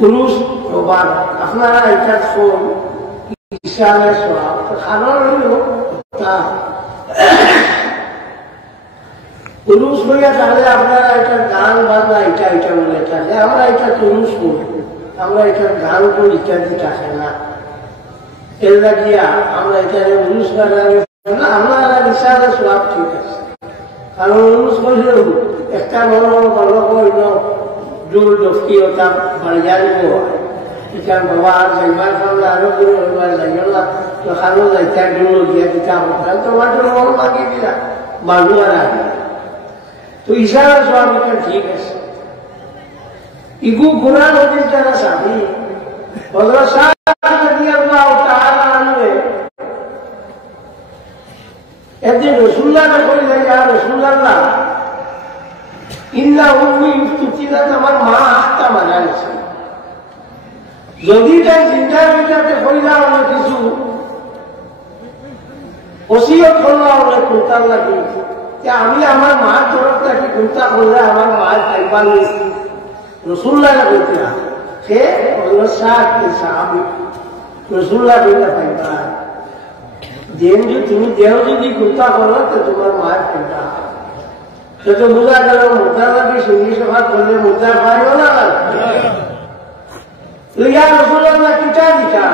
পুরুষ প্রবাদ আপনারা এটা শোন ইসলামের স্বভাব কারণ হইল পুরুষ হইয়া তাহলে আপনারা এটা গান বাজনা এটা এটা বলে থাকে আমরা এটা পুরুষ করি আমরা এটা গান করি ইত্যাদি থাকে না এর লাগিয়া আমরা এখানে পুরুষ গান আপনারা ইসলামের স্বভাব ঠিক আছে কারণ পুরুষ হইল একটা বড় বড় হইল জোর ডফকি ওটা বাড়িয়ারিব এটা বাবা আর যাইবার পারলে আরো করে হইবার যাইও না তো খানো যাইতে জোর দিয়া দিতে হবে তোমার জন্য মন মাগিয়ে দিলা বান্ধু আর আগে তো ইশারা স্বামীটা ঠিক আছে ইগু গুণা নদীর যারা স্বামী হযরত সাদ রাদিয়াল্লাহু তাআলা আনহু একদিন রাসূলুল্লাহকে কইলেন ইয়া রাসূলুল্লাহ ইন্না উম্মি ইফতুতিলাত আমার মা হাতটা মারা গেছে যদি তাই চিন্তা বিচারতে কইলা অনেক কিছু ওসিয়ত করলাম অনেক কুন্তার লাগে আমি আমার মার তরফ থেকে চিন্তা করলে আমার মায়ের খাইবার রসুল্লাহ বলতে সে সাহাবি রসুল্লাহ বলতে খাইবা দেন যে তুমি দেহ যদি চিন্তা করো তো তোমার মায়ের খাইবা সে তো বোঝা গেল মুদ্রা লাগে সঙ্গী সভা করলে মুদ্রা পাইও না ইয়া রসুল্লাহ কিটা দিতা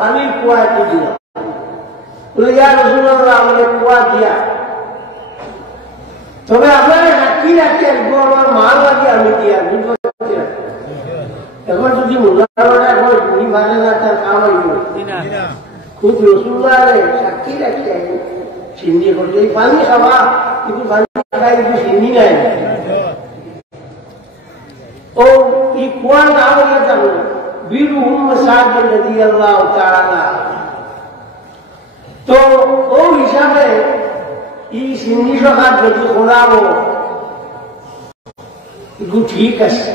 পানি কুয়া একটু দিলাম রসুল্লাহ আমাদের কুয়া দিয়া তবে আপনার রাখি রাখি একটু আমার মাল লাগে আমি দিয়া এখন যদি মুদ্রা ঘুরি ভালো না তার কাম আইব খুব রসুল্লাহ সাক্ষী রাখি সিন্ধি করলে পানি খাওয়া কিন্তু পানি খাই কিন্তু সিন্ধি নাই ও এই কুয়ার নাম হয়ে যাবো বীর সাদ রাদিয়াল্লাহু তাআলা তো ও হিসাবে এই সিন্ধি সভা যদি করাবো একটু ঠিক আছে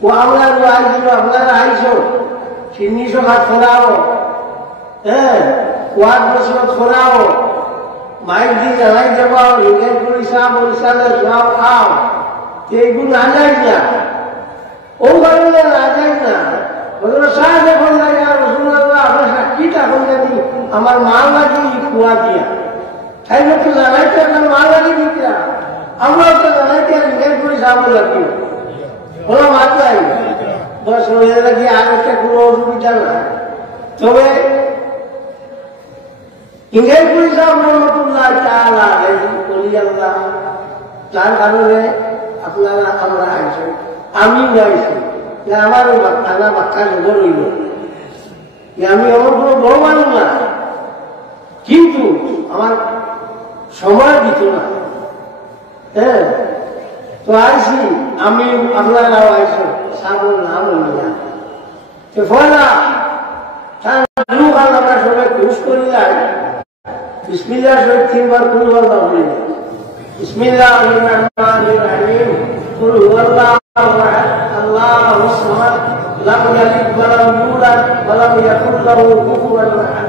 ও আমরা আইছিল আপনারা আইসো সিন্ধি সভা করাবো হ্যাঁ কুয়ার প্রশ্ন করাবো মাইক দিয়ে জানাই দেবো লিঙ্গের পরিষা বরিশালের সব খাও এইগুলো না যাই না ও কারণে না যাই না সাহায্য করলে আপনার সাক্ষীটা এখন জানি আমার মাল লাগে কুয়া দিয়া তাই তো জানাইতে আপনার মাল লাগে দিতে আমরা তো জানাইতে লিঙ্গের পরিষা লাগি ওরা মাল যাই বস হয়ে রাখি আর একটা কোনো অসুবিধা না তবে ইংরেজ পরিষা রহমতুল্লাহ তাআলা আল্লাহ যার কারণে আপনারা আমরা আইসি আমি আইসি যে আমার থানা বাক্কা নজর হইল আমি আমার কোনো বড় মানুষ না কিন্তু আমার সময় দিত না হ্যাঁ তো আইসি আমি আপনারাও আইসি সাবর নাম হইল না তো ফলা তার আমরা সবাই খুশ করি যাই বিসমিল্লাহ শরীফ 3 বার কুল আল্লাহ বলি বিসমিল্লাহির রহমানির রহিম কুল হুয়াল্লাহু আহাদ আল্লাহুস সামাদ লাম ইয়ালিদ ওয়া লাম ইউলাদ ওয়া লাম ইয়াকুল লাহু কুফুওয়ান আহাদ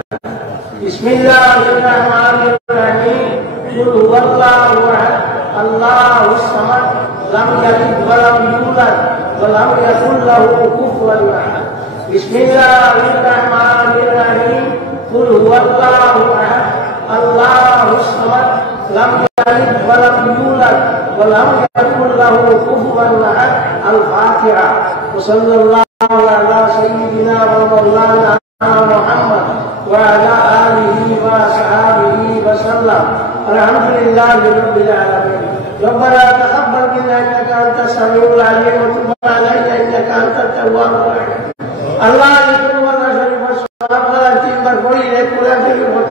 বিসমিল্লাহির রহমানির রহিম কুল হুয়াল্লাহু আহাদ আল্লাহুস সামাদ লাম ইয়ালিদ ওয়া লাম ইউলাদ ওয়া লাম ইয়াকুল লাহু কুফুওয়ান আহাদ বিসমিল্লাহির রহমানির রহিম কুল হুয়াল্লাহু আহাদ আল্লাহুস সামাদ লাম ইয়ালিদ ওয়া লাম ইউলাদ ওয়া লাম ইয়াকুল লাহু কুফুওয়ান আহাদ আল-ফাতিহা ওয়া সাল্লাল্লাহু আলা সাইয়্যিদিনা ওয়া মাওলানা মুহাম্মদ ওয়া আলা আলিহি ওয়া সাহবিহি ওয়া সাল্লাম আলহামদুলিল্লাহি রাব্বিল আলামিন ربنا تقبل منا انك انت السميع العليم وتب علينا انك انت التواب الرحيم الله يقول ولا شريك له ولا تنبر بولي لكل شيء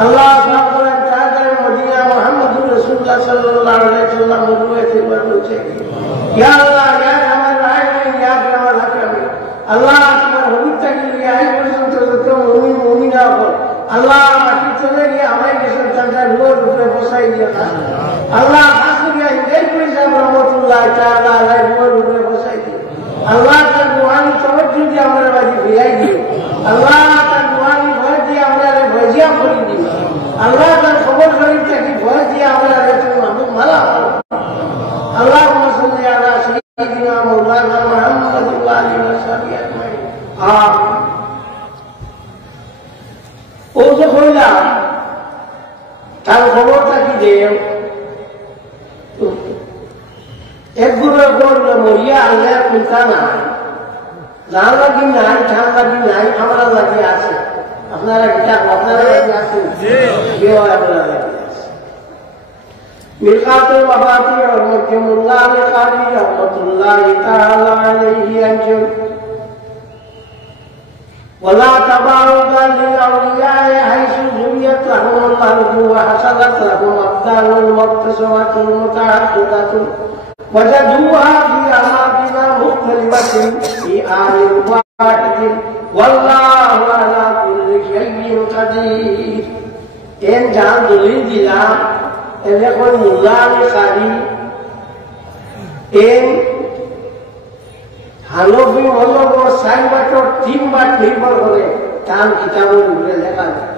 আল্লাহ মদিনা মুহাম্মদুর রাসূলুল্লাহ সাল্লাল্লাহু আলাইহি ওয়াসাল্লাম নবুয়তে বলছে ইয়া আল্লাহ ইয়া আমার রাহিম ইয়া আমার হাকিম আল্লাহ তোমার হুকুমটাকে নিয়ে আই পর্যন্ত যত মুমিন মুমিনা হল আল্লাহ মাটি চলে গিয়ে আমার দেশের তার রূহের উপরে বসাই দিও না আল্লাহ খাস করে এই পরিষা রহমাতুল্লাহ তাআলা আলাইহি রূহের উপরে বসাই দিও আল্লাহ তার রূহানি তওয়াজ্জুহ দিয়ে আমাদের বাড়ি ফিরাই দিও আল্লাহ তার রূহানি ভয় দিয়ে আমাদের ভজিয়া করে দিও আল্লাহ তার খবর শরীফটাকে ভয় দিয়ে তার খবরটা কি দেও একগুলো করলে মরিয়া আল্লাহ কোনটা নাই যার লাগি নাই ঠান লাগি নাই আমার লাগি আছে আপনারা কিতাব আপনারা লাগি আছেন কেউ আপনারা লাগি আছে মিরকাতুল ওয়াফাতি और মুল্লাহ আল-কারি রাহমাতুল্লাহ তাআলা আলাইহি আনজুম ولا تبارك للأولياء حيث زويت لهم الأرض وحصلت لهم أبدال مكتسبة متعددة وجدوها في أماكن مختلفة في آن واحد والله على كل شيء قدير إن جان دليل دلا إن يكون ملا لخاري إن হানফি মতলব সাইনবাটর 3 বার নির্ভর করে তার কিতাবের উপরে লেখা যায়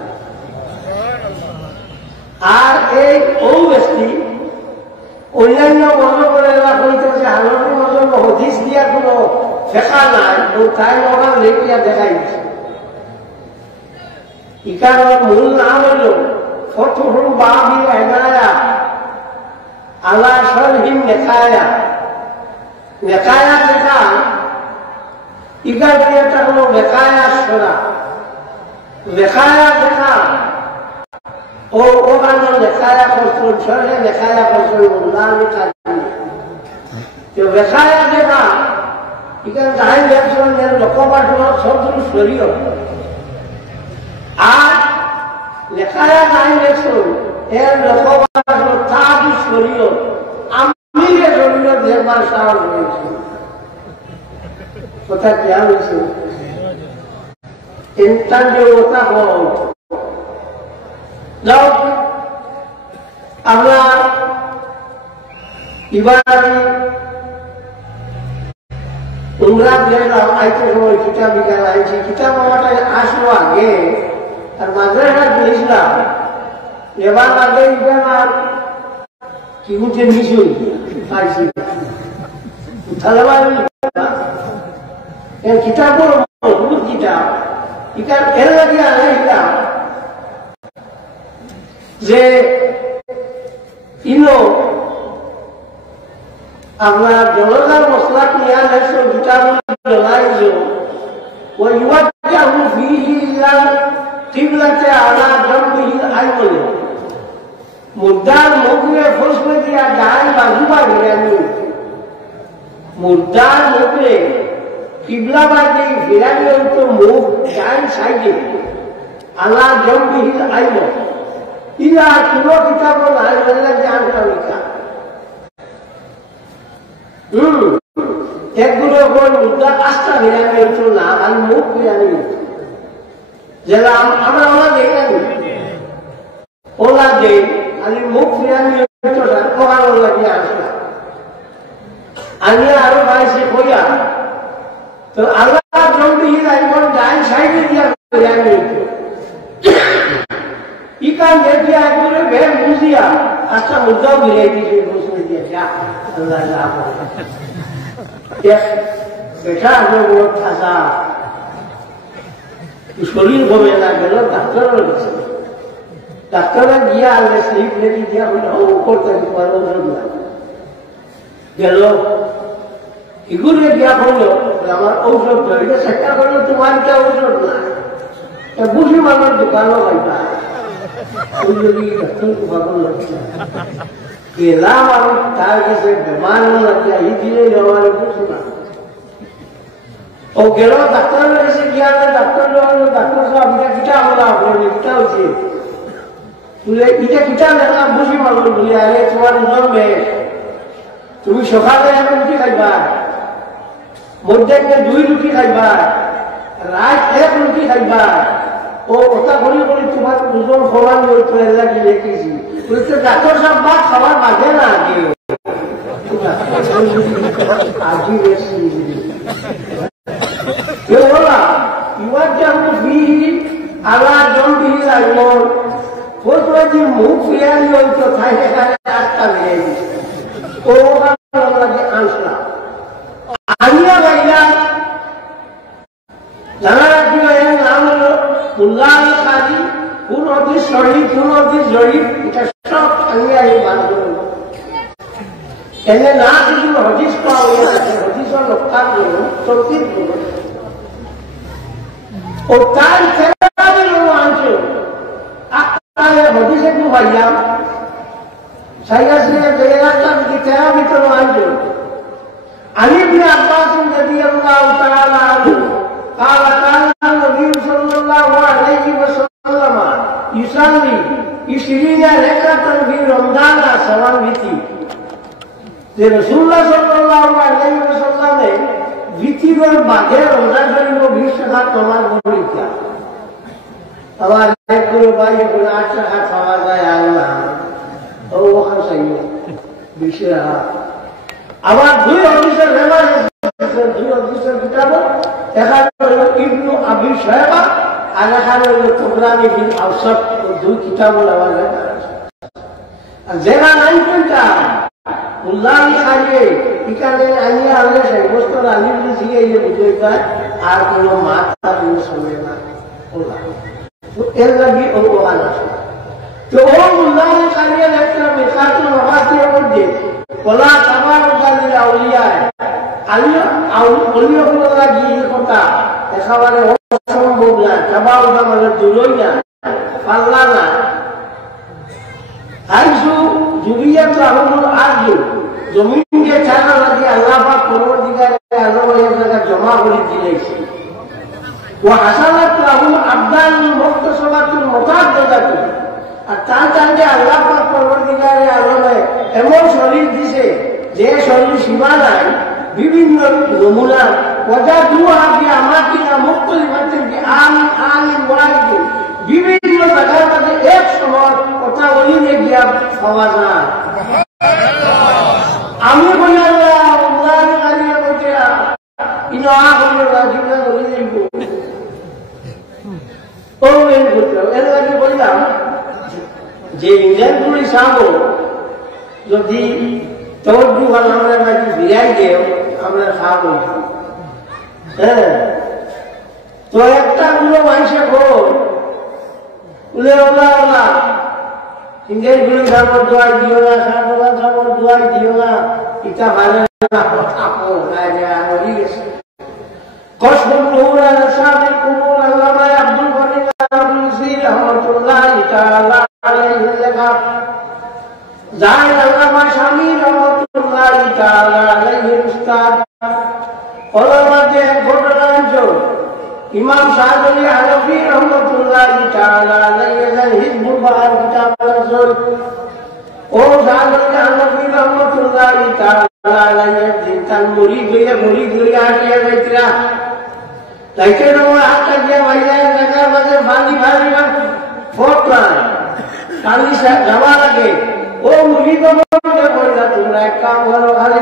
আর এই অবস্থি অন্যান্য মতলবেরা কইতেছে হানফি মতলব হাদিস দিয়া কোনো ফেকা নাই ও তাই ওখানে লেখিয়া দেখাইছে ইকানোর মূল নাম হল ফতুহুল বাবি এনায়া আলা শরহিন নেকায়া নেকায়া লেখা ইকার একটা হলো নেকায়া সরা নেকায়া লেখা ও ওখানে নেকায়া করছেন সরে নেকায়া করছেন মুল্লাহ আল-কারি তো নেকায়া লেখা ইকার যাই দেখছেন এর লোকপাঠ সবগুলো শরীয় আর নেকায়া যাই দেখছেন এর লোকপাঠ তাবি শরীয় আমি যে শরীয় দেখবার সাহস হয়েছে কথা क्या হয়েছে इंसान जो होता हो যাও আমরা ইবাদী উমরা গেলাম আইতে সময় কিতাব বিকাল আইছি কিতাব আমাটা আসলো আগে আর মাদ্রাসা গেছিলাম এবার আগে ইবাদ কি উঠে নিচু আইছি তাহলে কিতাব বহুত কিতাব কিতাব এর লাগে আলাইলাম যে ইনো আপনার জনতার মশলা নিয়ে আসো কিতাব জনাইছো ওই ইউয়াজ্জাহু ফীহি ইলা কিবলাতে আলা জামবিহি আইমান মুদ্দার মুখে ফসলে দিয়া ডান বাজু বাগিরানি মুদ্দার মুখে কিবলাবাদী বিরানি অন্ত মুখ ডান সাইডে আলা জামবিহি আইমান ইলা কোনো কিতাব নাই বললে জান কামিকা একগুলো কোন মুদ্রা আস্থা বিরানি অন্ত না আর মুখ বিরানি যেটা আমরা ওলা দেখি ওলা দেই আর মুখ বিরানি অন্তটা ওখানে লাগিয়ে আসলা আমি আরো পাইছি কইয়া তো আল্লাহ জলদি আইমন ডান সাইডে দিয়া বিরানি ইকান দেখিয়া একবারে বের বুঝিয়া আচ্ছা মুদ্রাও বিরাই দিয়েছে বসে দিয়া যা আল্লাহ লাভ বেটা আমার ঠাসা শরীর কমে না গেল ডাক্তারের কাছে ডাক্তারে গিয়া আল্লাহ স্লিপ লেগে দিয়া উপর থেকে পারো গেল এগুলো গিয়া করলো আমার ঔষধ এটা চেষ্টা করলো তোমার এটা ঔষধ না বুঝি মানুষ দোকানও পাইবা ওই যদি ডাক্তার পাগল লাগছে গেলাম আমি তার কাছে বেমার লাগছে এই দিলে আমার বুঝি না ও গেল ডাক্তারের কাছে গিয়া ডাক্তার ডাক্তার সাহেব এটা কিটা হলো আপনার এটা হচ্ছে বলে এটা কিটা দেখলাম বুঝি মানুষ বলে আরে তোমার ওজন বেশ তুমি সকালে একটা রুটি খাইবা মধ্যে 2 রুটি খাইবা রাত 1 রুটি খাইবা ও কথা বলি বলি তোমার ওজন সমান হইতো এলা কি লেখেছি বলতে ডাক্তার সাহেব ভাত খাবার মাঝে না আগে আজি বেশি বলা ইউয়াজ্জাহু ফীহি আলা জামবিহি আইমান ফতোয়াজি মুখ ফিরানি হইতো খাই এখানে আটটা বেরিয়ে গেছে ও লাগে আসলা আনিয়া গাইলা জানা রাখিল এর নাম হলো মুল্লাহ আল-কারি কোন হাদিস সহিহ কোন হাদিস জয়ীফ এটা আমি এই বান্ধব এনে না শুধু হদিস পাওয়া হয়ে আছে, হদিসের লোকটার জন্য চৌকির জন্য ও তার ফেরাদের আনছে আপনার হদিসে একটু ভাইয়াম সাইয়াসিয়া যে রাস্তার দিকে তেরা ভিতরে আনছে عن ابن عباس رضي الله تعالى عنه قال كان النبي صلى الله عليه وسلم يصلي 20 ركعة في رمضان سواء بيتي যে রাসূলুল্লাহ সাল্লাল্লাহু আলাইহি ওয়াসাল্লাম ভিতরের বাগে রোজা করিব 20 রাকাত নামাজ পড়িয়া আবার একগুলো ভাই এগুলো 8 রাকাত খাওয়া যায় আল্লাহ ও ওখানে সাইয়ে 20 রাকাত আবার দুই হাদিসের রেওয়াজ আছে, দুই হাদিসের কিতাব এখানে হলো ইবনু আবি শায়বা আর এখানে হলো তুবরানি বিন আওসাত, দুই কিতাব রেওয়াজ আছে। আর যেটা নাই কোনটা উল্লাহি খাইয়ে এখানে আনিয়া হলে সেই বস্তু আলিম দিয়ে এই বুঝাইতা আর কোনো মাথা কোনো সময় না ওলা তো এর লাগি ও ওয়ান আছে। তো ও উল্লাহি খাইয়ে একটা মিকাতুল ওয়াসির মধ্যে বলা তাবারুকাল আউলিয়া আলিয়া আউলিয়া গুলো লাগিয়ে কথা একেবারে অসম্ভব না, তাবারুকা মানে দূরই না, পাল্লা না। আইসু জুবিয়াত আহমদ আরজু জমিনকে ছাড়া লাগে আল্লাহ পাক পরবর্তীকালে আল্লাহ এই জায়গা জমা করে দিয়েছে। ওয়া হাসানাত লাহুম আবদান মুক্তাসাবাতুল মুতাআদ্দিদাতু আর তার চাইতে আল্লাহ পাক পরবর্তীকালে আল্লাহ এমন শরীর দিছে যে শরীর সীমা নাই, বিভিন্ন নমুনা ওজা দুয়া দিয়ে আমাকে না মুক্ত লিখতে যে আমি ওয়াইদু বিভিন্ন জায়গার মধ্যে এক সময় কথা বলিয়ে গিয়া পাওয়া যায়। আমি বলি আল্লাহ উল্লাহি কারিয়ে বলতে ইনো আ বলি রাজিনা বলি দিব ও মেন করতে এর আগে বললাম যে ইন্ডিয়ান পুলিশ আবো যদি তবু ভালো আমরা নাকি বিরাই দেও আমরা খাবো। হ্যাঁ, তো একটা গুলো মানুষে খোল উলে ওলা ওলা ইন্ডিয়ান পুলিশ খাবার দোয়াই দিও না, খাবার দোয়াই দিও না, ইটা ভালো না থাকো হয়ে গেছে। কসমুল নুরা সাবিল কুমুর আল্লামা আব্দুল গনি আব্দুল সির রহমাতুল্লাহি তাআলা আলাইহি লেখা জাহির আল্লামা শামী রহমাতুল্লাহি তাআলা আলাইহি উস্তাদ ওলামাতে ঘটনা আনছো ইমাম শাহজালি হানফি রহমাতুল্লাহি তাআলা আলাইহি হিজবুল বাহার কিতাব রাসূল ও শাহজালি হানফি রহমাতুল্লাহি তাআলা আলাইহি দিন তান মুরিদ হইয়া আসিয়া যাইতরা তাইতে নয় আটটা গিয়া ভাইয়া জায়গার মাঝে ফাঁদি ফাঁদিবা ফোটলা পানি যাওয়ার আগে ও মুরিদ বললা তোমরা এক কাম করো খালি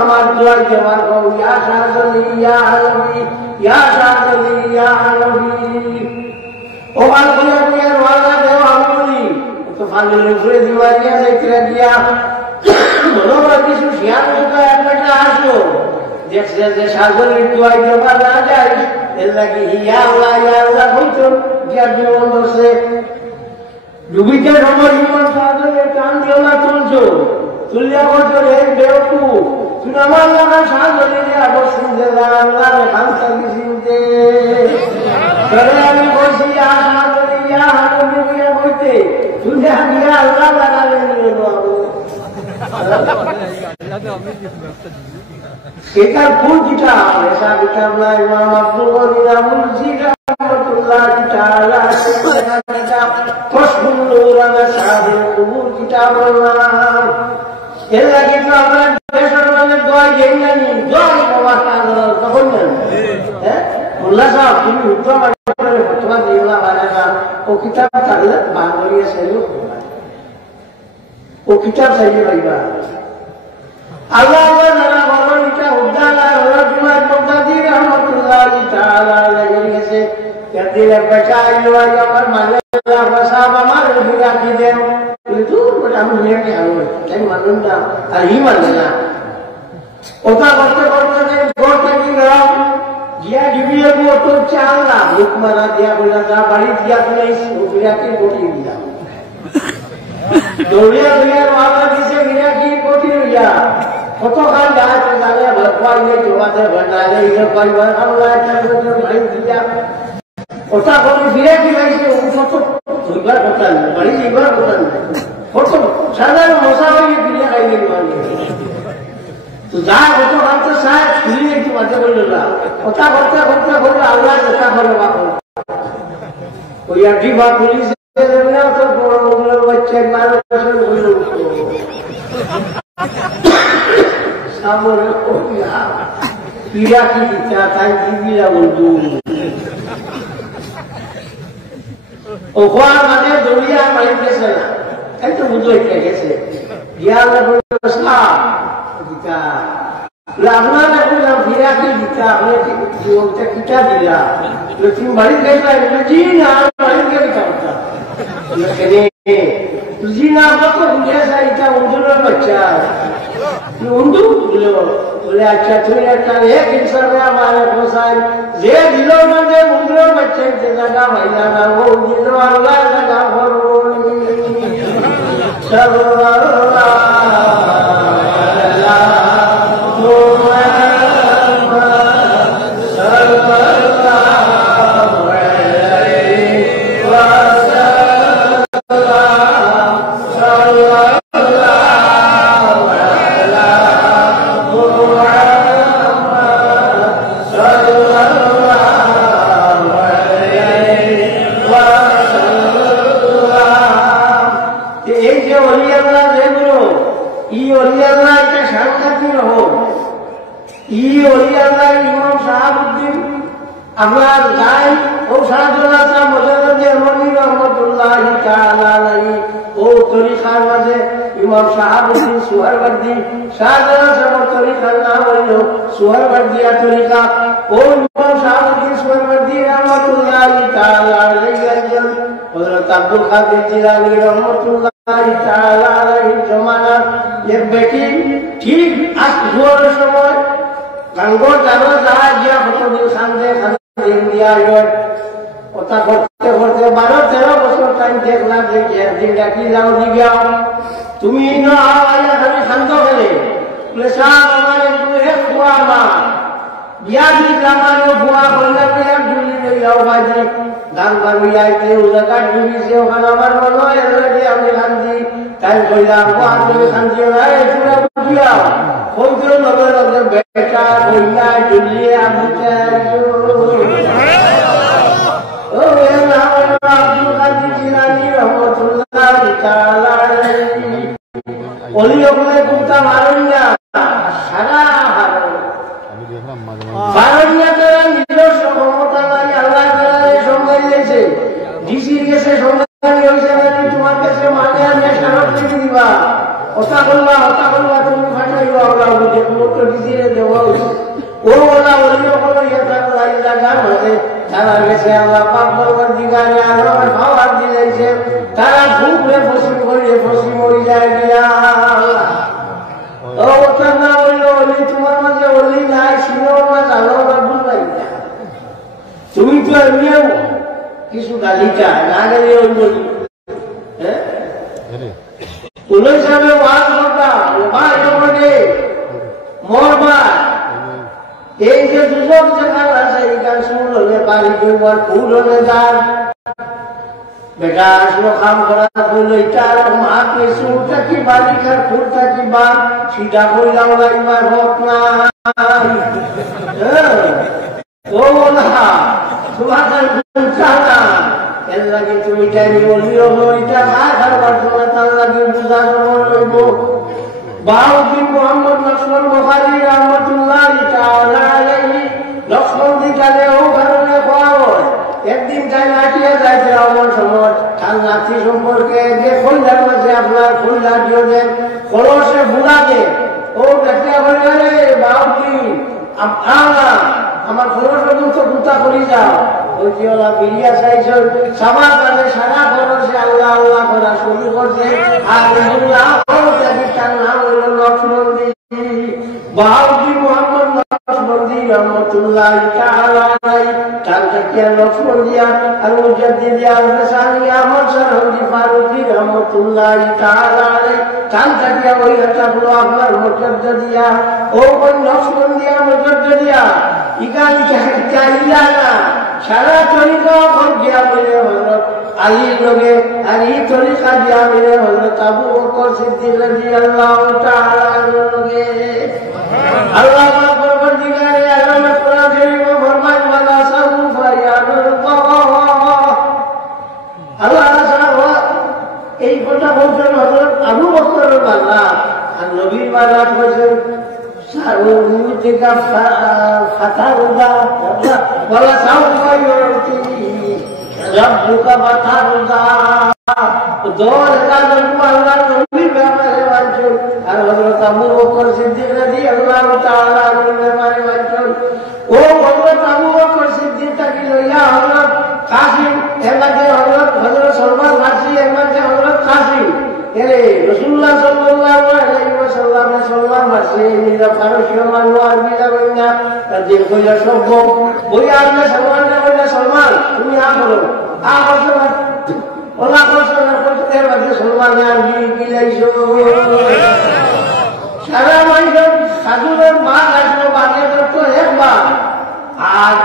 আমার দোয়াই দেওয়ার গো ইয়া শাহজালি ইয়া হানফি ইয়া শাহজালি ইয়া হানফি ও আর বলিয়া রওনা দেও আমি তো ফাঁদির উপরে দিওয়া দিয়া যাইতরা দিয়া মনোবার কিছু শিয়ার মুখা একটা আসলো দেখছে যে শাহজালির দোয়াই দেওয়া না যায় এর লাগে ইয়া আল্লাহ হইতো গিয়া জীবন ধরছে ডুবিতে সময় ইমান শাহজালির কান দিও না তুলছো তুলিয়া বলছো রে বেউকু তুই আমার লাগা শাহজালির আবার শুনতে আল্লাহ খামসা দিতে আমি বলছি ইয়া শাহজালি ইয়া হানফি ইয়া বইতে তুই গিয়া আল্লাহ লাগালে নিয়ে এটার ফুল কিতাব এসা কিতাব না ইমাম আব্দুল গনি আবুল সির রহমাতুল্লাহি তাআলা কিতাব কসমুল নুরান সাহিব কুবুর কিতাব নাম এর লাগে তো আমরা দেশের মানে দোয়াই দেই না নি দোয়াই বাবা তাআলা তখন না হ্যাঁ মোল্লা সাহেব তুমি উত্তম করে ফতোয়া দিও না বানাবা ও কিতাব তাহলে বাংলায় সেলো ও কিতাব চাইলে পাইবা আল্লাহ যারা ভগবান এটা উদ্ধার হওয়ার জন্য পদ্মাদির রহমতুল্লাহি তাআলা আলাইহি গেছে দিলে বেটা আইলো আমার মানে সাহেব আমার রাখি দেন দূর আমি নিয়ে আলো তাই মানুন না আর ই মানে না ওটা করতে করতে ঘর থেকে গেলাম গিয়া ডিবিয়ে গো তো চাল না মুখ মারা দিয়া বলে যা বাড়ি দিয়া বলে সুবিরাকে বটি দিলাম দৌড়িয়া দৌড়িয়া মাথা দিছে বিনা কি কঠিন হইয়া কতখান গাছ জানে ভয় নেই তোমাদের ভণ্ডারে ইয়ে পাইবার আমরা ভাই দিয়া ওটা করে ফিরে কি লাগছে কত ধরবার কথা নেই বাড়ি যাইবার কথা নেই কত সাধারণ মশা হয়ে ফিরে খাইলেন মানে তো যা কত ভাবতে সাহেব ফিরে একটু মাঝে বলল না কথা করতে করতে বললো আল্লাহ চেষ্টা করে বাপু ওই আটি বা পুলিশ তো বড় বড় বাচ্চা মানুষ বলল সামনে পীড়া কি দিতা তাই দিবিরা বন্ধু ওখান মানে দৌড়িয়া বাড়ি গেছে না তাই তো বুঝো এটা গেছে গিয়া দিতা আপনার এখন ফিরা কি দিতা আপনি কিটা দিলা তুমি বাড়ি গেলা জি না বাড়ি গেলে কামতা জি না কত বুঝেছা এটা অঞ্চলের বাচ্চা উন্দু বলে আচ্ছা তুমি একটা এক হিসাবে আমার পোষায় যে দিল মানে মন্দিরের বাচ্চা যে জায়গা ভাইলা না ও দিল আল্লাহ জায়গা করবো আপনার গাই ও শাহজালাল মজাদুদ্দিন মনি রহমতুল্লাহ তাআলা আলাইহি ও তরিকার মাঝে ইমাম শাহাবুদ্দিন সুহরওয়ার্দী শাহজালাল সাহেবের তরিকার নাম হইল সুহরওয়ার্দিয়া তরিকা ও ইমাম শাহাবুদ্দিন সুহরওয়ার্দী রহমতুল্লাহ তাআলা আলাইহি একজন হযরত আব্দুল কাদের জিলানী রহমতুল্লাহ তাআলা আলাইহি জমানা এক বেটি ঠিক আজ জোরের সময় গাঙ্গো জানো যা গিয়া কতদিন খান্দে ইন্ডিয়া কথা করতে করতে 12-13 বছর টাইম দেখলাম যে একদিন ডাকি যাও দিবিয়া তুমি না আইয়া খালি খান্দ গেলে বলে সাহ আমার একটু এক খোয়া মা বিয়া দিলাম আর খোয়া করলে এক ঝুলি যাও বাজে গান বাড়ি আইতে ও জায়গা ডুবিছে ওখানে আমার মনে হয় আমি খান্দি তাই কইলাম তুমি খান্দি পুরা বুঝিয়া হইতে লগে লগে বেটা কইলা ঝুলিয়ে আনতে আব্দুল কাদের জিলানী রহমতুল্লাহ তাআলা আলাইহি ওলি ওখানে কুতা মারুনিয়া সারা মারুনিয়া তারা নিজস্ব ক্ষমতা নাই আল্লাহ তাআলা সঙ্গাই দিয়েছে ডিসি গেছে সঙ্গাই হয়েছে তোমার কাছে মানে আমি সারত দিয়ে দিবা কথা বলবা তুমি ফাটাইবা ওরা বুঝে তো ডিসি দেওয়া ও ওরা ওলি ওখানে গান হয়েছে তারা গেছে আল্লাহ পাক বলবার দিগানে আরো খাওয়ার দিয়েছে তারা ঘুরে ফসি মরি যায় গিয়া ও ওটা না বললো অলি তোমার মাঝে অলি নাই শুনো না জানো না বুঝলাই না তুমি তো এমনিও কিছু গালিটা না গেলে ওই বলি হ্যাঁ উনি সাহেব ওয়াজ করতা ভাই তোমাকে মরবা এই যে দুজন জায়গা আছে এই গান শুনলে বাড়ি করবার ফুল হলে যান বেটা আসলো কাম করা ফুল এইটার মাকে সুরটা কি বালিকার ফুলটা কি বা সিধা কইলাম লাগবার হোক না ও না তোমার ফুলটা না এর লাগে তুমি টাইম বলিও ওইটা খায় খাবার তোমার তার লাগে বুঝানো রইব বাউদ্দিন মোহাম্মদ লক্ষ্মণ বুখারী রহমতুল্লাহ তাআলা আলাইহি লক্ষ্মণ দিকালে ও কারণে খাওয়া হয় একদিন তাই নাটিয়া যাইতে আমার সময় তার নাতি সম্পর্কে যে খোল্লার মাঝে আপনার খোল্লা দিয়ে দেন খরচে বুড়া দেন ও ডাকিয়া বলে রে বাউদ্দিন আমার খরচ তো গুতা করি যাও ওই যে ওরা বিরিয়া চাইছে সবার কাছে সারা খরচে আল্লাহ আল্লাহ করা শুরু করছে আর তার নাম হইল লক্ষ্মণদী বাউদ্দিন মোহাম্মদ লক্ষ্মণদী রহমতুল্লাহি তাআলা আলাইহি কালকাকিয়া লক্ষ্মণদিয়া আর মুজাদ্দিদিয়া হাসানি আহমদ সরহদি ফারুকি রহমতুল্লাহি তাআলা আলাইহি কালকাকিয়া ওই হাটাগুলো আপনার মুজাদ্দিদিয়া ও ওই লক্ষ্মণদিয়া মুজাদ্দিদিয়া ইকানি চাইলা না সারা তরিকা দিয়া মিলে হযরত আলীর লগে আর এই তরিকা দিয়া মিলে হযরত আবু বকর সিদ্দিক রাদিয়াল্লাহু তাআলা আনহু লগে আল্লাহ পরবর্তীকারে আলম কোরআন শরীফ ফরমান ওয়ালা সাউফা ইয়ারদা আল্লাহ তাআলা এই কথা বলছেন হযরত আবু বকরের বাবা আর নবীর বাবা বলেন সাউফা ফাতারদা ওয়ালা সাউফা ইয়ারতি রব্বুকা ফাতারদা দোল কাদম আল্লাহ নবীর ব্যাপারে বলছেন আর হযরত আবু বকর সিদ্দিক রাদিয়াল্লাহু তাআলা আনহু ব্যাপারে বলছেন ও হযরত আবু বকর সিদ্দিক তাকে লইয়া হযরত কাসিম এবারে হযরত সলমান ফারসি এবারে হযরত কাসিম এরে রাসূলুল্লাহ সাল্লাল্লাহু আলাইহি ওয়াসাল্লাম সলমান ফারসি নিরা ফারসি মানুষ আরবি জানেন না তাদের কইয়া সব বই আল্লাহ সলমান তুমি আ করো আ করো ওলা করছো এর মধ্যে সলমান আরবি গিলাইছো সারা মানুষ সাধুদের বাঘ আসলো বাঘে ধরতো একবার আর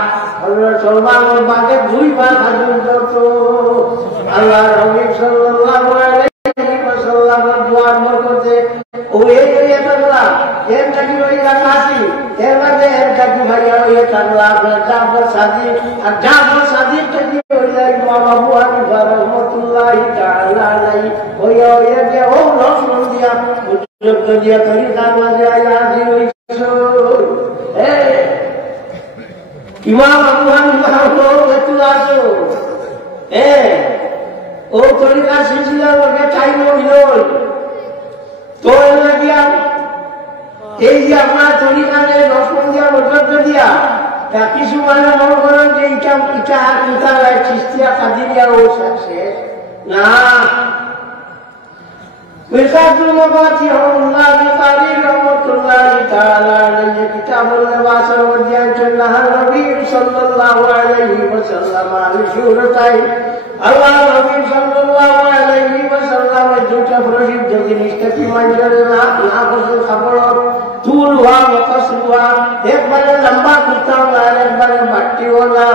সলমান বাঘে দুইবার সাধু ধরতো আল্লাহ নবী সাল্লাল্লাহু আলাইহি ওয়াসাল্লামের দোয়ার বরকতে ও এই এতগুলা এর নাকি ওই রাখাসি এর মধ্যে এর নাকি ভাইয়া ওই থাকলা আপনার জাফর সাদিক আর জাফর সাদিক নাকি ওই ইমাম আবু হানিফা রাহমাতুল্লাহি তাআলা আলাইহি ওই যে ও লক্ষ্মণ দিয়া দিয়া তরিকার মাঝে আয়াজি হইছো ইমাম আবু হানিফা রাহমাতুল্লাহি ও তরিকা সিলসিলা ওকে টাইম হইল তো লাগিয়া এই যে আপনার তরিকাতে লক্ষ্মণ দিয়া মজুর দিয়া কিছু মানে মনে করেন যে এটা চিস্তিয়া কাদিরিয়া ও শেষ না মিরকাতুল মাফাতিহুল্লাহ বিকারি রাহমাতুল্লাহি তাআলা আলাইহি কিতাবুল লিবাসের মধ্যে আল্লাহ নবী সাল্লাল্লাহু আলাইহি ওয়াসাল্লাম আল-শুরতাই আল্লাহ নবী সাল্লাল্লাহু আলাইহি ওয়াসাল্লাম দুটো প্রসিদ্ধ জিনিসটা কি মানজরে না বসে খাবার তুল হওয়া কসুয়া একবারে লম্বা কুর্তা আর একবারে বাটি ওলা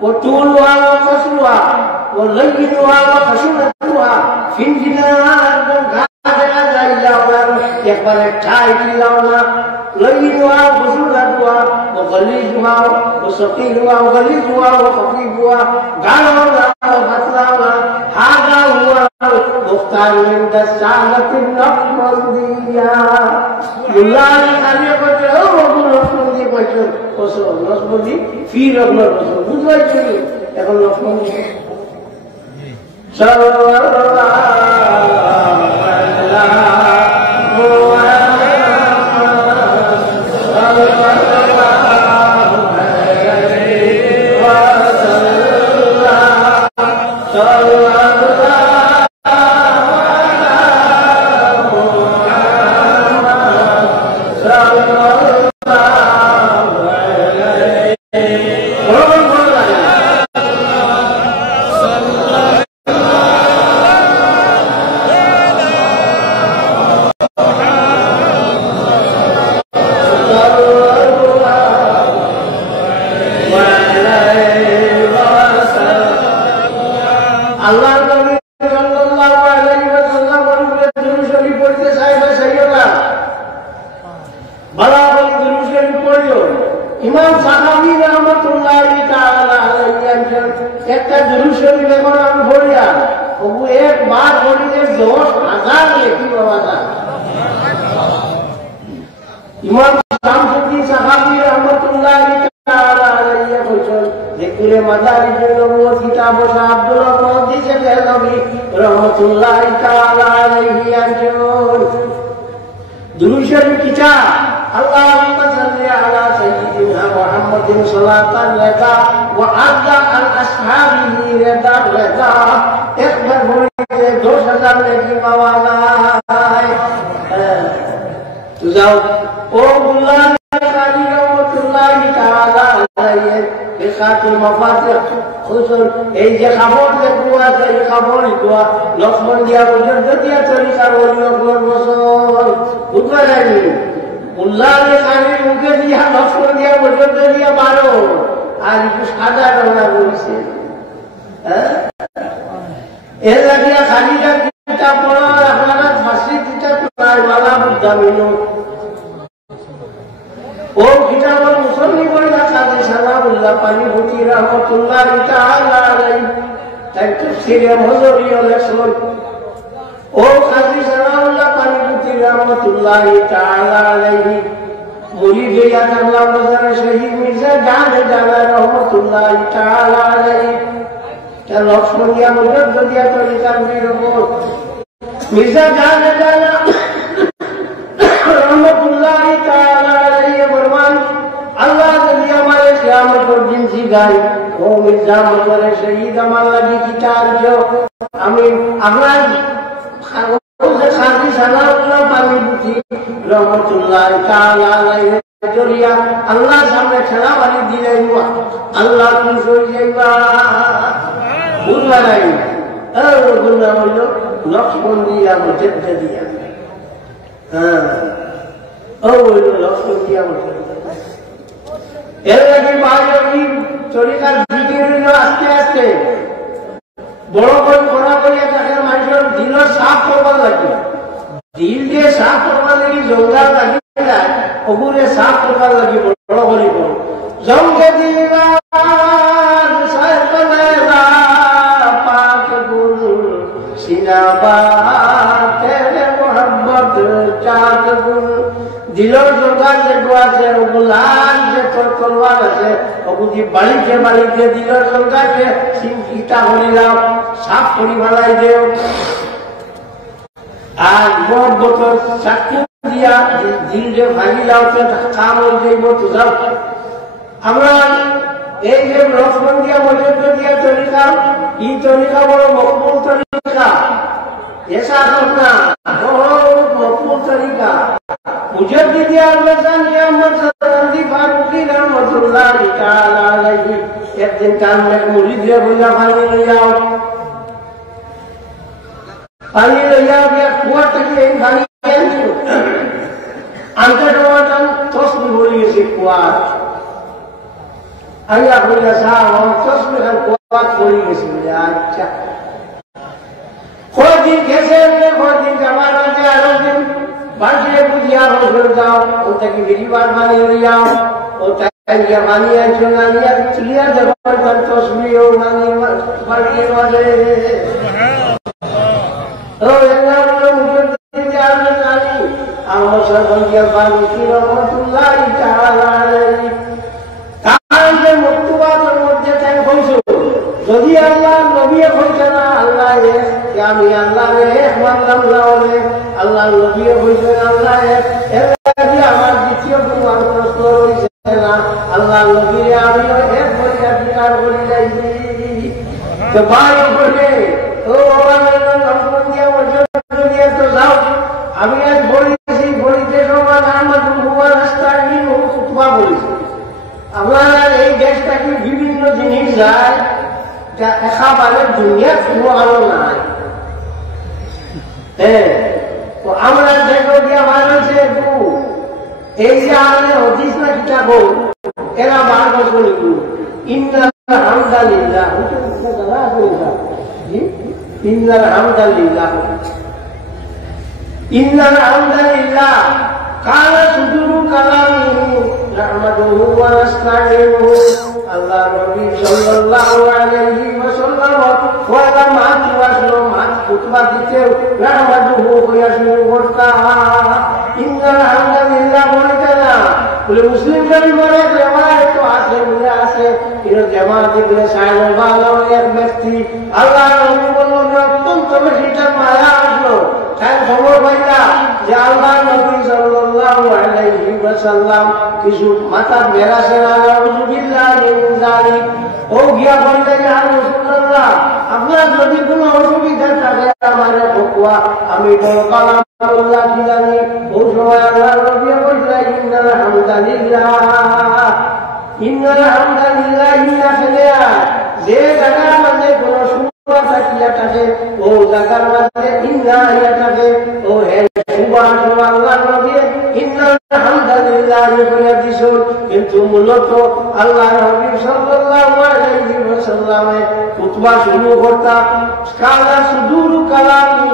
ও তুল হওয়া কসুয়া ও লঙ্গিন হওয়া কসুয়া ফিনফিনা একদম ঘা দেখা যায় একবারে ঠাই দিলাম না লঙ্গিন হওয়া কসুয়া হুয়া ও গলিজ হওয়া ও সকিল হওয়া ও গলিজ হওয়া ও ফকির হওয়া গাঢ় হওয়া ও পাতলা হওয়া হাগা হওয়া মুখতার মিন্দা সালাতিন নকমদিয়া মুল্লাহ কারিয়ে বলছে ও নকমদি বলছে ওসো নকমদি ফি রকমের ওসো বুঝাইছো এখন নকমদি সাল্লাল্লাহু মিসকাতুল মাফাতিহ হুসুল এই যে খবর দেখুয়া সেই খবর ইকুয়া লক্ষ্মণ দিয়া পর্যন্ত দিয়া তরিকা বলি অকবর বছর বুঝতে যায়নি উল্লাহ খানির মুখে দিয়া লক্ষ্মণ দিয়া পর্যন্ত দিয়া মারো আর একটু সাদা রঙা বলছে এর লাগিয়া খালিটা কিতাব পড়া আপনারা ফাঁসি কিতাব নাই মালা বুদ্ধা মিল ও কিতাবর মুসল্লি বইলা কাজী সালামুল্লাহ পানিভূতি রহমতুল্লাহ তাআলা আলাইহি তাই তাফসীরে হযরিয়া লেখছেন ও কাজী সালামুল্লাহ পানিভূতি রহমতুল্লাহ তাআলা আলাইহি মুরিদ হইয়া আল্লাহ বাজারে শহীদ মির্জা জানে জানা রহমতুল্লাহ তাআলা আলাইহি তার লক্ষ্মণিয়া মুজদ্দ দিয়া তরিকার উপর মির্জা জানে জানা রহমতুল্লাহ তাআলা আলাইহি ফরমান আল্লাহ যদি আমারে কিয়ামতের দিন জিগায় ও মির্জা বাজারে শহীদ আমার লাগি কিতাব দিও আমি আপনার খাজি সালাউল্লাহ পানিভূতি রহমতুল্লাহ তাআলা আলাইহি জরিয়া আল্লাহর সামনে ঠেলাবাড়ি দিলেন আল্লাহ খুশ হয়ে যাইবা বুঝবা নাই গুণা হইল লক্ষ্মণ দিয়া মুজদ্দ দিয়া হ্যাঁ ও হইল লক্ষ্মণ দিয়া মুজদ্দ এর আগে বাড়ি তরিকার ভিডিও হইল আস্তে আস্তে বড় করে করা করিয়া তাকে মানুষের দিল সাফ করবার লাগে দিল দিয়ে সাফ করবার লাগি জঙ্গা লাগি যায় ওগুলো সাফ করবার লাগি বড় করে করো জঙ্গে দিলা দিলর জোগাড় যেগুলো আছে ওগুলার যে তলোয়ার আছে ওগুলি বাড়িতে বাড়িতে দিলর জোগাড়কে ইটা হলি দাও সাফ করি ভালাই দেও আর বছর চাকু দিয়া দিল যে ভাঙি যাও কাম হয়ে যাইব তো যাও আমরা এই যে লক্ষ্মণ দিয়া মজুদ দিয়া তরিকা এই তরিকা বড় মকবুল তরিকা ऐसा करना बहुत मकबूल तरीका मुजद्दिद अल-मज़न अहमद सदरदी फारूकी रहमतुल्लाह ताला अलैहि एक दिन काम में मुरीद है बोला पानी ले आओ या कुआ तक एक पानी अंतर वाटन तोस में बोली से कुआ आया बोला साहब तोस में कुआ बोली से अच्छा कोई दिन कैसे कोई दिन जमाना से आरो दिन बांटे बुझिया हो जाओ उनके की मेरी बात मानी हो जाओ और ताकि मानी है चुनानिया चलिया जबर पर तो सुनी हो मानी बांटे वाले ओ यंगा वाले मुझे दिल में जानी आमो सरबन की बानी की रहमतुल्लाह ताला अलैहि कान के मुक्तवा तो मध्य तक होइছো যদি আল্লাহ নবী হইছে না আল্লাহ আমি আল্লাহ এক মানলাম না বলে আল্লাহ নবী হইছে আল্লাহ এর আমার দ্বিতীয় কোনো আর প্রশ্ন রয়েছে না আল্লাহ নবী আমি এক বলে অধিকার করে যাইছি তো ভাই বলে ও আমার লক্ষ্মণ দিয়া মজুদ দিয়া তো যাও আমি আজ বলেছি বলিতে সমান আমার ভগবান রাস্তা নিয়ে খুতবা বলেছি আপনারা এই দেশটাকে বিভিন্ন জিনিস যায় একেবারে দুনিয়া কোনো আলো নাই তো আমরা দেখো দিয়া মানুষে এই যে আলে হদিস না কিতাব এরা বার বছর ইন্নাল হামদালিল্লাহ ইন্নাল হামদালিল্লাহ ইন্নাল হামদালিল্লাহ কাল সুজুরু কালামিহি নাহমাদুহু ওয়া নাস্তাঈনুহু আল্লাহ নবী সাল্লাল্লাহু আলাইহি ওয়াসাল্লাম ওয়ালা মাতি ওয়াসলো মাত খুতবা দিতে নাহমাদুহু ওয়া শুরু করতা ইন্নাল হামদালিল্লাহ বলতে না বলে মুসলিম পরিবারে জামাত তো আছে বলে আছে এর জামাত গুলো সাইলেন্ট ভালো এক ব্যক্তি আল্লাহ নবী বললেন অত্যন্ত বেশি মায়া আসলো তাই খবর পাইলা যে আল্লাহ নবী সাল্লাল্লাহু আলাইহি ওয়াসাল্লাম কিছু মাথা মেরাছে না নাউযুবিল্লাহ মিন যালিক ও গিয়া বলতে ইয়া রাসূলুল্লাহ আপনার যদি কোনো অসুবিধা থাকে আমারে বকুয়া আমি বড় কালামুল্লাহ কি জানি ও সময় আল্লাহ নবী বললেন ইন্নাল হামদালিল্লাহ ইন্নাল হামদালিল্লাহ আল্লাহ নবী ইন্নাল হামদালিল্লাহ বলে দিছেন, কিন্তু মূলত আল্লাহ নবী সাল্লাল্লাহু আলাইহি ওয়াসাল্লামের খুতবা শুরু করতা কালা সুদুর কালামি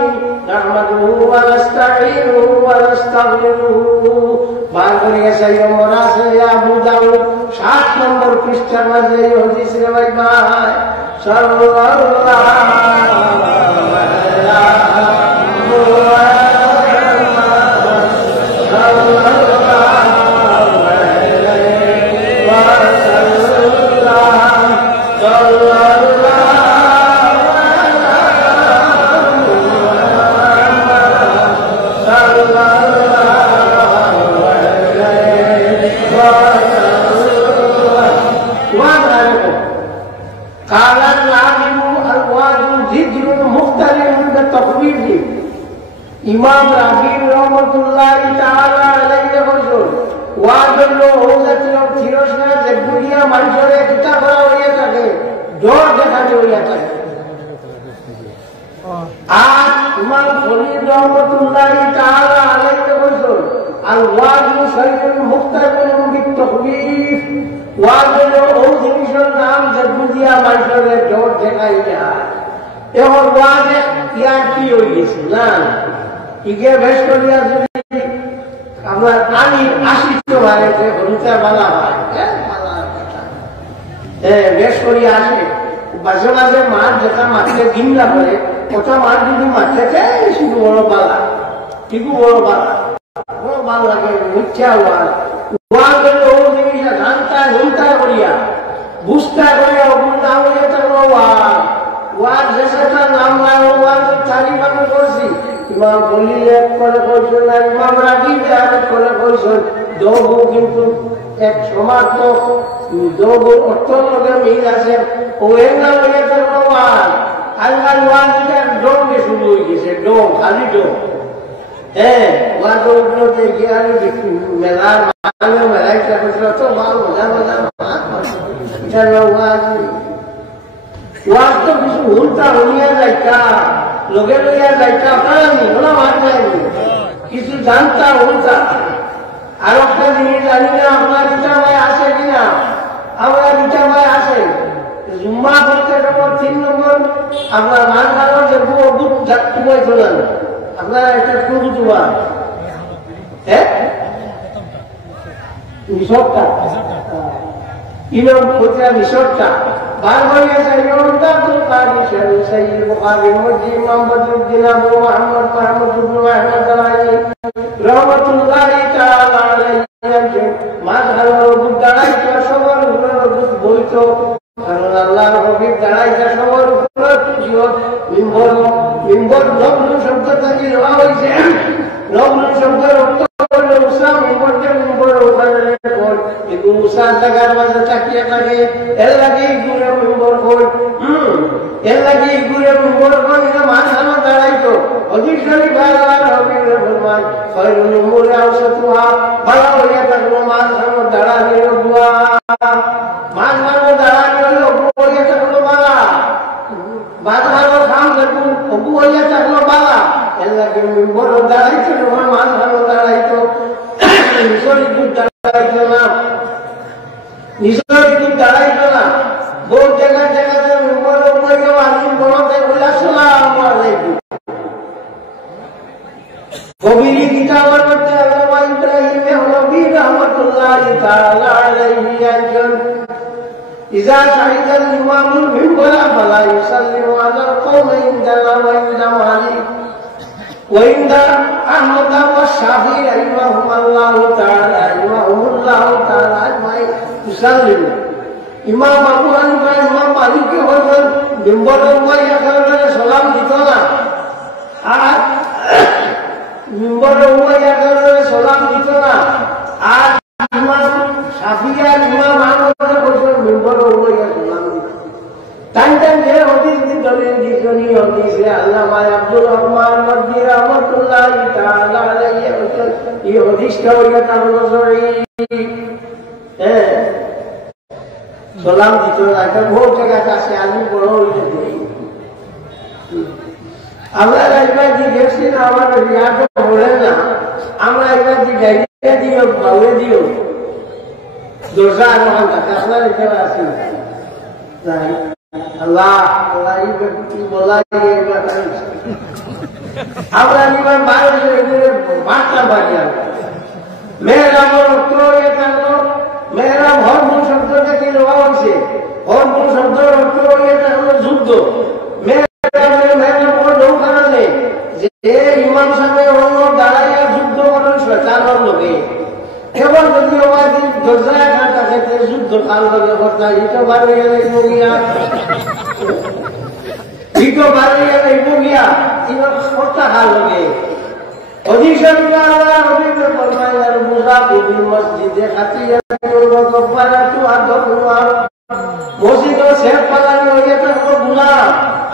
নাহমাদুহু ওয়া নাস্তাঈনুহু ওয়া নাস্তাগফিরুহু। বাংলাদেশে সাইয়্যিদুল রাসূল আবু দাউদ 7 নম্বর পৃষ্ঠার মধ্যে এই হাদিস রিওয়ায়াত হয় সাল্লাল্লাহু ইমাম রাগিব রহমতুল্লাহ তাআলা আলাইহি বলেন ওয়াজল হওয়াতে থিরসনা জগুরিয়া মানুষের কিতা করা হইয়া থাকে, ডর দেখাতে হইয়া থাকে। আর ইমাম খলিল রহমতুল্লাহ তাআলা আলাইহি বলেন আল ওয়াজু শাইউন মুখতারিন বিতখবিফ, ওয়াজল ও জিনিসের নাম জগুরিয়া মানুষের ডর দেখাই যায়। এখন ওয়াজে ইয়া কি হই গেছে না ইগে বেশ করিয়া যদি আপনার আমি আসিত ভাই যে হরিতা বালা ভাই বেশ করিয়া আসে মাঝে মাঝে মাঠ যেটা মাঠে গিমলা করে ওটা মাঠ যদি মাঠে শুধু বড় বালা ঠিকু বড় বালা বড় ভাল লাগে মিথ্যা ওয়াজ ওয়াজ ও জিনিসটা জানতা হুনতা করিয়া বুঝতা করিয়া অগুনতা হইয়া থাকলো ওয়াজ ওয়াজ যেটা নাম নাই ওয়াজ তারিফ আমি করছি। ইমাম খলিল এক করে কইছেন আর ইমাম রাগিব এক করে কইছেন, দোগু কিন্তু এক সমার্থক, দোগুর অর্থের লগে মিল আছে। ও এঙ্গা লইয়া থাকলো ওয়াজ আজকাল ওয়াজ ডোমে শুরু হয়ে গেছে, ডোম খালি ডোম। ওয়াজ উপলতে গিয়ে আমি মেলার মেলাইটা করছিল তো ভালো মজা মজা এটা ওয়াজ ওয়াজ তো কিছু উল্টা হইয়া যাইতা লোকে লইয়া যাইতা পারানি ওরা মার যায়নি কিছু জানতা উল্টা। আর একটা জিনিস জানি না আপনার ইটা ভাই আসে কিনা, আমার ইটা ভাই আসে জুম্মা করতে যখন 3 নম্বর আপনার মান মানো যে বুক তুমাই চলেন আপনারা একটা টুকু তুবা মিশরটা ইমাম খোঁজা মিশরটা বারবারিয়া সাইয়্যিদুল্লাহ আব্দুল কাদির শরীফ সাইয়্যিদ বুখারী মুফতি ইমাম বদরুদ্দিন আবু মুহাম্মদ মাহমুদ ইবনে আহমদ আলাইহি রাহমাতুল্লাহি তাআলা আলাইহি মাযহাবুল বুদাইতা সবার উপরে বইতো, কারণ আল্লাহর হাবিব দাঁড়াইতা সবার উপরে জিওত মিম্বর নবল শব্দ থেকে লওয়া হইছে। নবল শব্দের অর্থ হলো উসা, মিম্বরের উপরে কিন্তু উসার জায়গার মাঝে তাকিয়ে থাকে, এর লাগে ঘুরে মিম্বর কই এর লাগে ঘুরে মিম্বর কই না মাঝখানে দাঁড়াইতো। অধিক শরীফ আল্লাহর হাবিবের ফরমান খায়রুল উমুরি আওসাতুহা, ভালো হইয়া থাকলো মাঝখানে দাঁড়ানির দোয়া, মাঝখানে দাঁড়ানির দোয়া হইয়া থাকলো বালা, মাঝখানে খাম দেখুন অবু হইয়া থাকলো বালা, এর লাগে মিম্বর দাঁড়াইতো যখন মাঝখানে দাঁড়াইতো শরীফ দাঁড়াইতো না, নিজের দিন দাঁড়াইতো না। বহু জায়গায় জায়গাতে মিম্বর উপরে আলিম বলতে বলে আসসালামু আলাইকুম। কবির কিতাবের মধ্যে আল্লামা ইব্রাহিম নবী রাহমাতুল্লাহি তাআলা আলাইহি একজন ইজা শাহিদাল ইমামুল মিম্বরা ফালা ইউসাল্লিমু আলাল কওমি ইনদানা ওয়া ইনদা মালিক ওয়া ইনদা আহমদ ওয়া শাফিঈ রাহিমাহুল্লাহু তাআলা আজমাইন ইউসাল্লিমু। ইমাম আবু হানিফা ইমাম মালিক হলেন মিম্বরে উমাইয়া করে সালাম দিত না, আর মিম্বরে উমাইয়া করে সালাম দিত না। আর ইমাম শাফিঈ আর ইমাম আহমদ বলেন মিম্বরে উমাইয়া সালাম দিত। তাই যে হাদিস দলিল দিছনি হাদিসে আল্লামা আব্দুর রহমান মাদনী রাহমাতুল্লাহি তাআলা আলাইহি বলেন এই হাদিসটা হইয়া তাহলে সহিহ সালাম দিত না। এটা বহু জায়গায় আছে, আমি বড় হইতে দেই আমরা রাজবাড়ি দেখছি না, আমার রিয়াজও বলেন না দিও বাউরে দিও দরজা আরোহণ থাকে আপনার এখানে আছে আল্লাহ আল্লাহ এই ব্যক্তি বলা আমরা নিবার বাইরে বার্তা বাড়িয়া মেহরাম মেহরাম হরমুল শব্দটা কি নেওয়া হয়েছে হরমুল শব্দ অর্থ এটা হলো যুদ্ধ মেহরাম নৌকানা নেই যে ইমাম সাহেব অন্য দাঁড়াইয়া যুদ্ধ করেন চালার লোকে এবার যদি আমাদের দরজায় খাটা খেতে যুদ্ধ কাল লগে করতে ইটো বারো গেলে বগিয়া ইটো বারো গেলে বগিয়া ইমাম করতে কাল লগে অধিশন অভিযোগ করবাই আর মুসা কবির মসজিদে খাতিয়া কপারাতু আদকুয়ার মসজিদ শেখ পালানি হইয়াটা হলো গুনাহ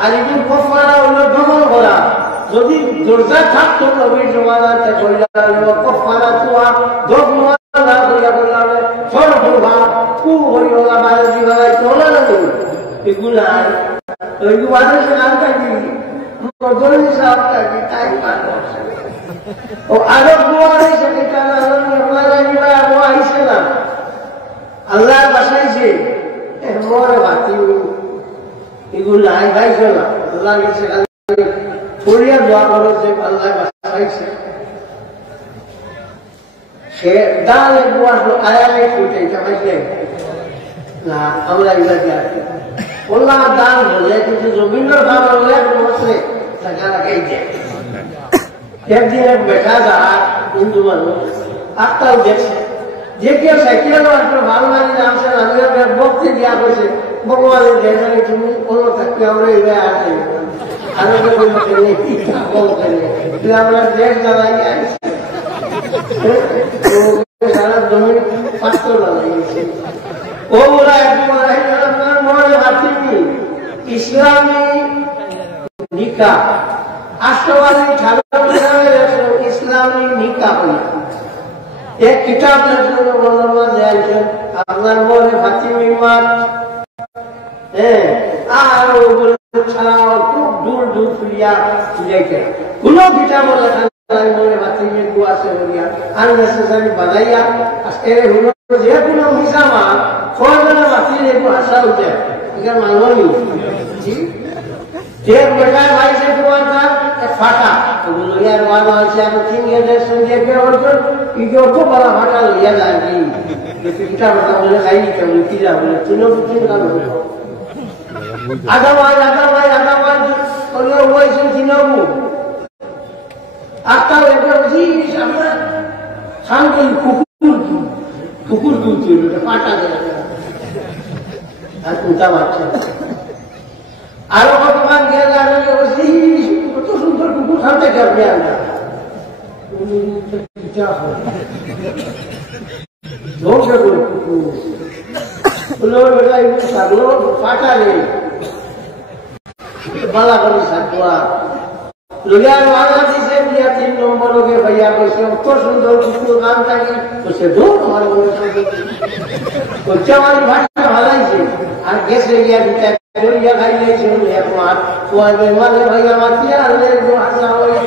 আর এই কফারা হলো দমন করা যদি দরজা থাকতো নবীর জমানাতে কইলা কফারাতু দমন না কইয়া বললাম সরফা কু হইলা বাইরে দিবাই তোলা না এগুলা ওই গুয়াদের নাম থাকি মদনি সাহেব থাকি তাই পারো ও আরব গুয়ারে সেটা না আপনারা নিবা ও আইছে না আল্লাহ বাসাইছে মোরে বাতি এগুলো আই ভাইছে না আল্লাহ গেছে পড়িয়া দোয়া করো যে আল্লাহ বাসাইছে সে দাল আসলো আয়ালে ছুটে এটা পাইছে না আমরা এগুলা দিয়ে ওল্লা দান বলে কিন্তু রবীন্দ্র ভাব হলে বসে টাকা লাগাই দেয় একদিন এক বেটা যারা হিন্দু মানুষ আটটাও দেখছে যে কেউ সাইকেল আসলে ভালো লাগে জানছেন আমি ভক্তি দেওয়া করছে ভগবানের জায়গায় তুমি কোনো থাকলে আমরা এবার আসে আমরা দেশ জ্বালাই সারা জমি পাত্র লাগিয়েছে ওগুলা আপনার মনে ভাবছি ইসলামী নিকা আষ্টবাদী ইসলামী নিকা হল এক কিতাব আপনার মনে ভাতি বিমান হ্যাঁ আর ওগুলো ছাড়াও খুব দূর দূর ফিরিয়া যাইতে কোন কিতাব মনে ভাতি মেঘু আছে বলিয়া আননেসেসারি বানাইয়া আজকে হল যে কোনো হিসামা ছয়জনের ভাতি একটু আশা উঠে এখানে মানবনি एक बेटा भाई से दुआ था एक फाटा तो बोलो यार वहां से आप तीन ये सुनिए के और तो ये को बड़ा फाटा लिया जाएगी ये कितना बता बोले खाई नहीं कर लिखी जा बोले तीनों तीन का बोले आधा और ये वो इसे तीनों को आता है कि जी सामने शाम को कुकुर फाटा दे आज उनका बात আরো কতক্ষণ গেলে কত সুন্দর কুকুর খানতে যাবে আমরা কুকুর ফাটা রে বালা করে সাকুয়া লোহিয়ার ওয়ালা দিছে দিয়া 3 নম্বর লোকে ভাইয়া কইছে কত সুন্দর কুকুর খান থাকি কইছে দূর আমার মনে কোচাওয়ালি ভাষা ভালাইছে আর গেছে গিয়া দিতে Dia kaya sih lihat mat, tuan memang dia kaya mati ada tu asal orang.